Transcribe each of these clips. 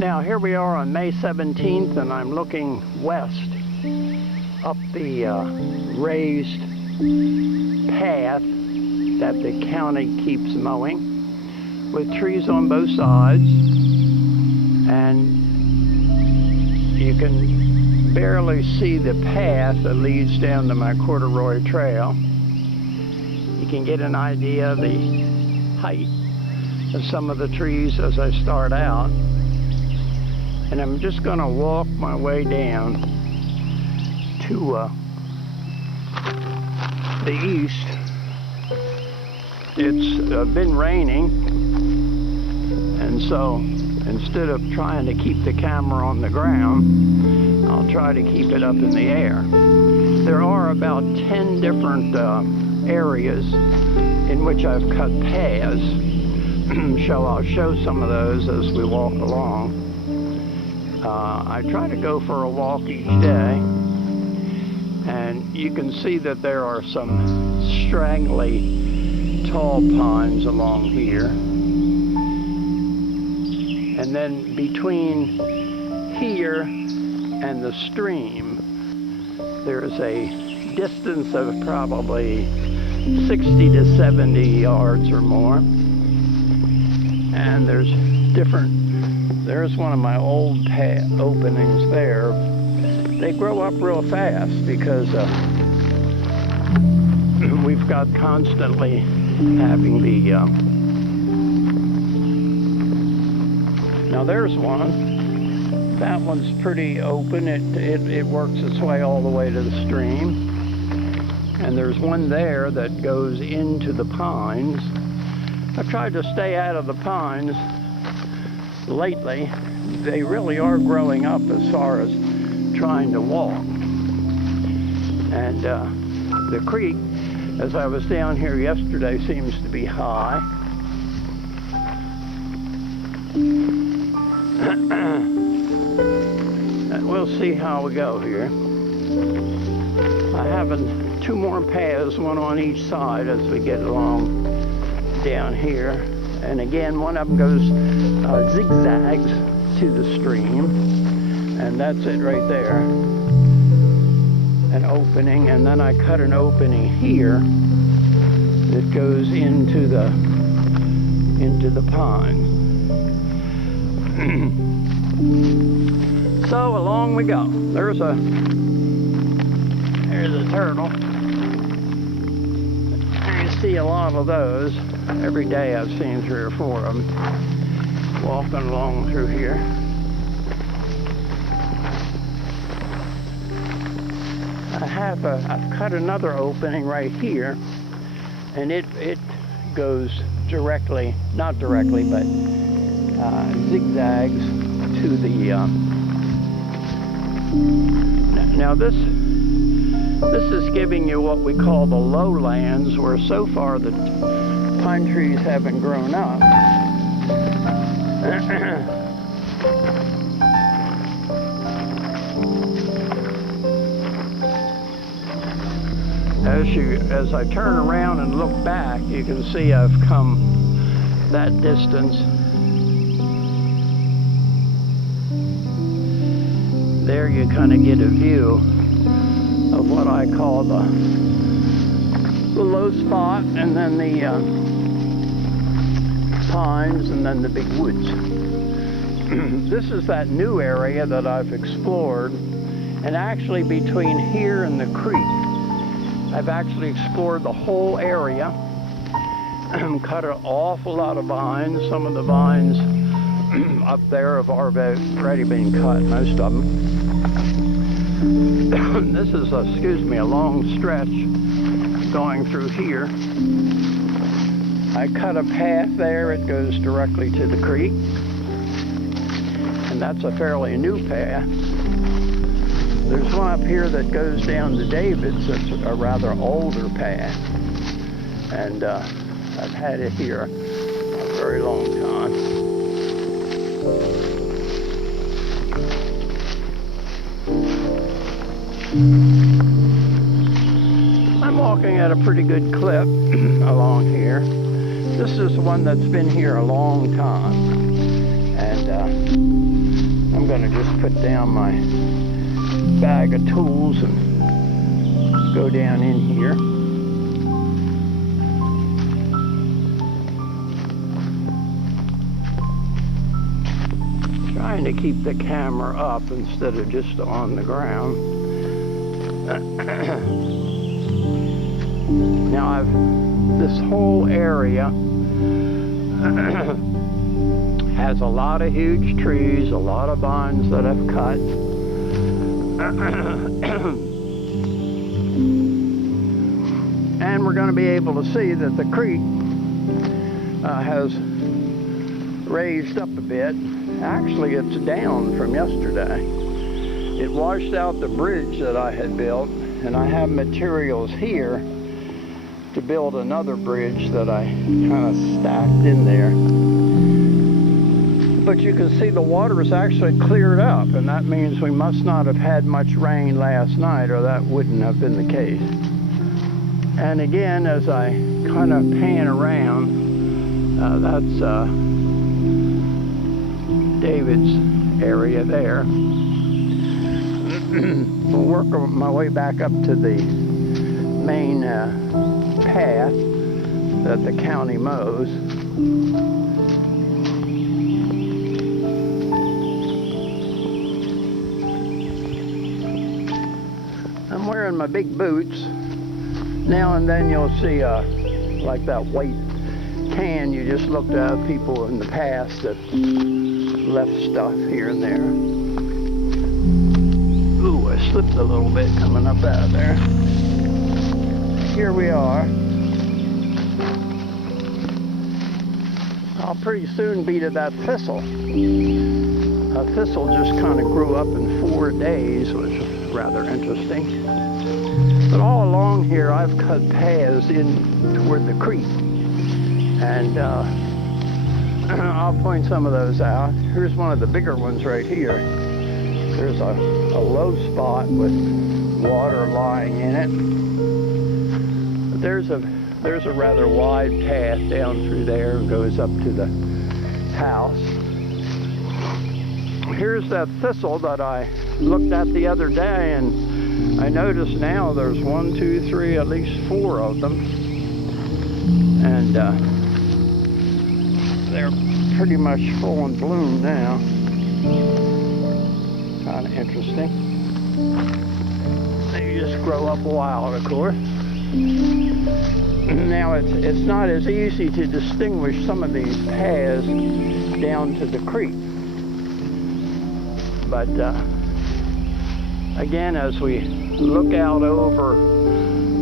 Now here we are on May 17th, and I'm looking west up the raised path that the county keeps mowing, with trees on both sides, and you can barely see the path that leads down to my corduroy trail. You can get an idea of the height of some of the trees as I start out. And I'm just going to walk my way down to the east. It's been raining, and so instead of trying to keep the camera on the ground, I'll try to keep it up in the air. There are about 10 different areas in which I've cut paths. I'll show some of those as we walk along. I try to go for a walk each day, and you can see that there are some straggly tall pines along here, and then between here and the stream there's a distance of probably 60 to 70 yards or more, and there's one of my old openings there. They grow up real fast because we've got constantly having the now there's one. That one's pretty open. It works its way all the way to the stream. And there's one there that goes into the pines. I've tried to stay out of the pines lately. They really are growing up as far as trying to walk. And the creek, as I was down here yesterday, seems to be high. And we'll see how we go here. I have two more paths, one on each side as we get along down here. And again, one of them goes zigzags to the stream, and that's it right there, an opening. And then I cut an opening here that goes into the pine. So along we go. There's a turtle. I see a lot of those. Every day I've seen 3 or 4 of them walking along through here. I've cut another opening right here, and it goes directly, not directly, but zigzags to the now this is giving you what we call the lowlands, where so far the pine trees haven't grown up. As I turn around and look back, you can see I've come that distance. There you kind of get a view of what I call the low spot, and then the pines, and then the big woods. This is that new area that I've explored, and actually between here and the creek I've actually explored the whole area. Cut an awful lot of vines. Some of the vines up there have already been cut, most of them. This is a long stretch going through here. I cut a path there. It goes directly to the creek, and that's a fairly new path. There's one up here that goes down to David's. It's a rather older path, and I've had it here a very long time. I'm walking at a pretty good clip along here. This is one that's been here a long time, and going to just put down my bag of tools and go down in here. Trying to keep the camera up instead of just on the ground. Now this whole area has a lot of huge trees, a lot of vines that I've cut. And we're going to be able to see that the creek has raised up a bit. Actually, it's down from yesterday. It washed out the bridge that I had built, and I have materials here to build another bridge that I kind of stacked in there. But you can see the water is actually cleared up, and that means we must not have had much rain last night, or that wouldn't have been the case. And again, as I kind of pan around, that's David's area there. We'll work my way back up to the main path that the county mows. I'm wearing my big boots. Now and then you'll see like that white can you just looked at, people in the past that left stuff here and there. Ooh, I slipped a little bit coming up out of there. Here we are. I'll pretty soon be to that thistle. A thistle just kind of grew up in 4 days, which is rather interesting. But all along here I've cut paths in toward the creek. And I'll point some of those out. Here's one of the bigger ones right here. There's a low spot with water lying in it. But there's a rather wide path down through there and goes up to the house. Here's that thistle that I looked at the other day, and I notice now there's 1, 2, 3, at least 4 of them. And they're pretty much full in bloom now. Kind of interesting. They just grow up wild, of course. Now it's not as easy to distinguish some of these paths down to the creek. But again, as we look out over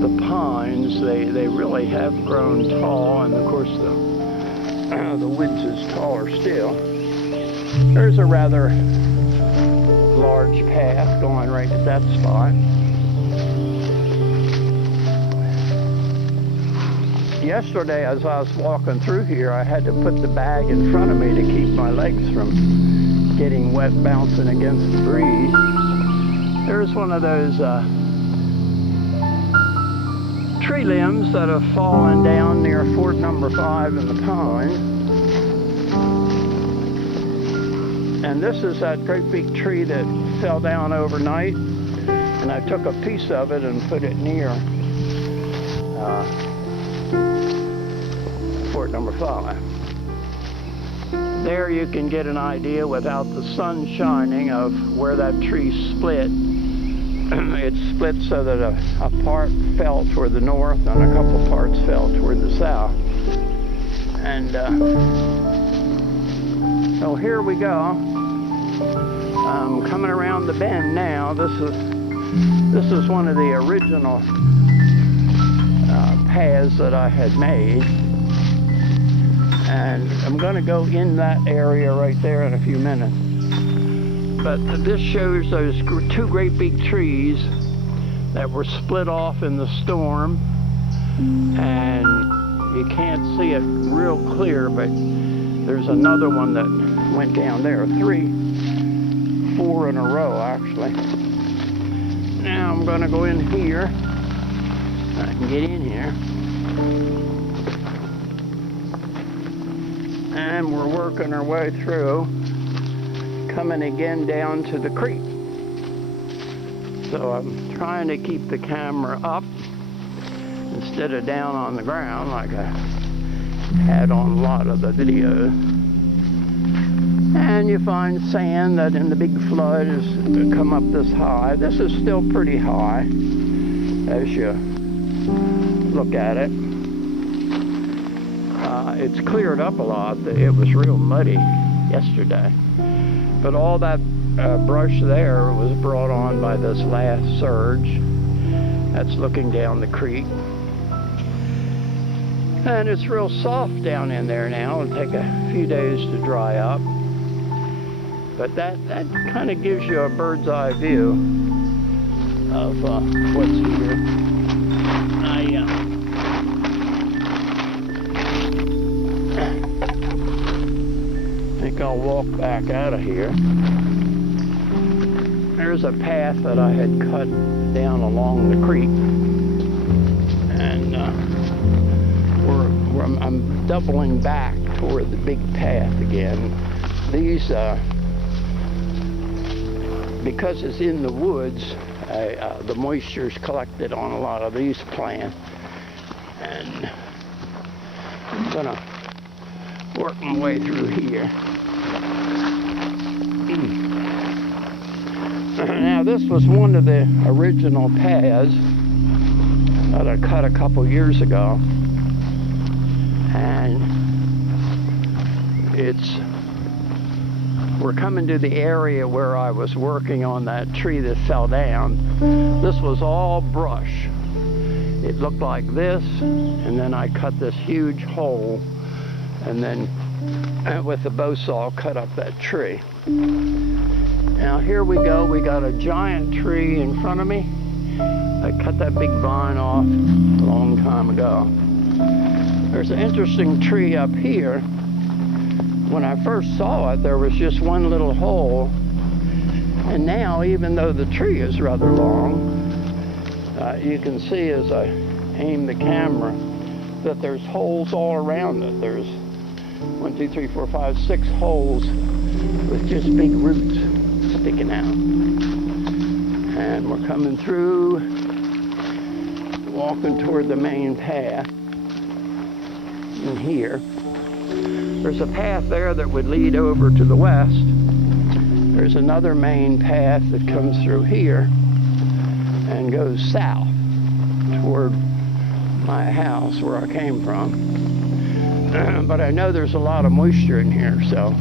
the pines, they really have grown tall, and of course the woods is taller still. There's a rather large path going right at that spot. Yesterday, as I was walking through here, I had to put the bag in front of me to keep my legs from getting wet bouncing against the breeze. There's one of those tree limbs that have fallen down near Fort Number 5 in the pines. And this is that great big tree that fell down overnight, and I took a piece of it and put it near Fort Number 5. There you can get an idea without the sun shining of where that tree split. It split so that a part fell toward the north and a couple parts fell toward the south. And so here we go. I'm coming around the bend now. This is one of the original paths that I had made. And I'm going to go in that area right there in a few minutes. But this shows those 2 great big trees that were split off in the storm. And you can't see it real clear, but there's another one that went down there. 3, 4 in a row, actually. Now I'm going to go in here. I can get in here. And we're working our way through, coming again down to the creek. So I'm trying to keep the camera up instead of down on the ground like I had on a lot of the videos. And you find sand that in the big flood has come up this high. This is still pretty high as you look at it. It's cleared up a lot. It was real muddy yesterday. But all that brush there was brought on by this last surge. That's looking down the creek. And it's real soft down in there now. It'll take a few days to dry up. But that kind of gives you a bird's eye view of what's here. I think I'll walk back out of here. There's a path that I had cut down along the creek. And I'm doubling back toward the big path again. These, because it's in the woods, the moisture's collected on a lot of these plants. And I'm gonna work my way through here. Now this was one of the original paths that I cut a couple years ago. And we're coming to the area where I was working on that tree that fell down. This was all brush. It looked like this, and then I cut this huge hole, and then with the bow saw cut up that tree. Now here we go. We got a giant tree in front of me. I cut that big vine off a long time ago. There's an interesting tree up here. When I first saw it, there was just one little hole. And now, even though the tree is rather long, you can see as I aim the camera that there's holes all around it. There's 1, 2, 3, 4, 5, 6 holes with just big roots sticking out. And we're coming through, walking toward the main path. In here, there's a path there that would lead over to the west. There's another main path that comes through here and goes south toward my house where I came from. But I know there's a lot of moisture in here, so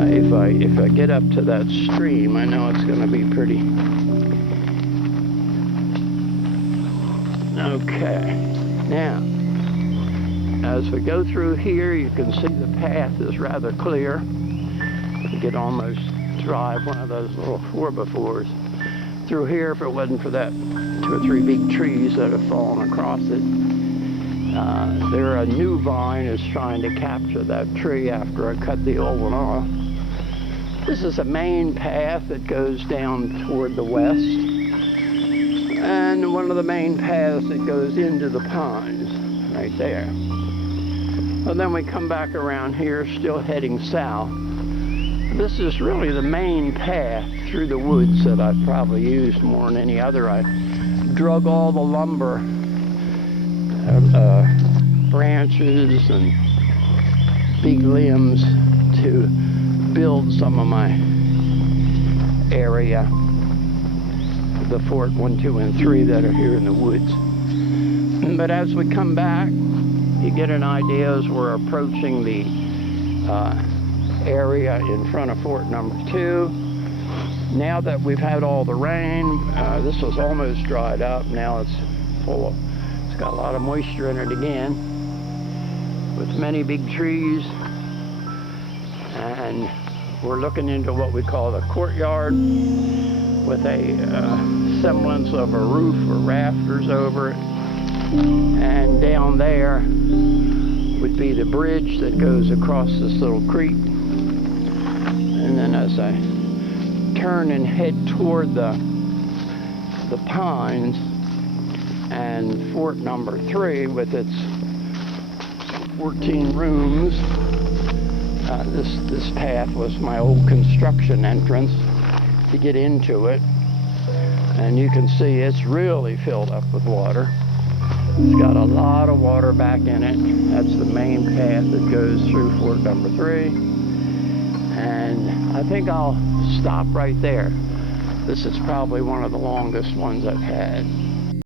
if I get up to that stream, I know it's going to be pretty. Okay, now as we go through here, you can see the path is rather clear. You could almost drive one of those little 4x4s through here if it wasn't for that 2 or 3 big trees that have fallen across it. There, a new vine is trying to capture that tree after I cut the old one off. This is a main path that goes down toward the west, and one of the main paths that goes into the pines right there. And then we come back around here, still heading south. This is really the main path through the woods that I've probably used more than any other. I drug all the lumber, branches and big limbs to build some of my area, the Fort 1, 2, and 3 that are here in the woods. But as we come back, you get an idea as we're approaching the area in front of Fort number 2. Now that we've had all the rain, this was almost dried up. Now it's got a lot of moisture in it again, with many big trees. And we're looking into what we call the courtyard, with a semblance of a roof or rafters over it. And down there would be the bridge that goes across this little creek. And then as I turn and head toward the pines and Fort number 3 with its 14 rooms, This path was my old construction entrance to get into it, and you can see it's really filled up with water. It's got a lot of water back in it. That's the main path that goes through Fort number 3, and I think I'll stop right there. This is probably one of the longest ones I've had.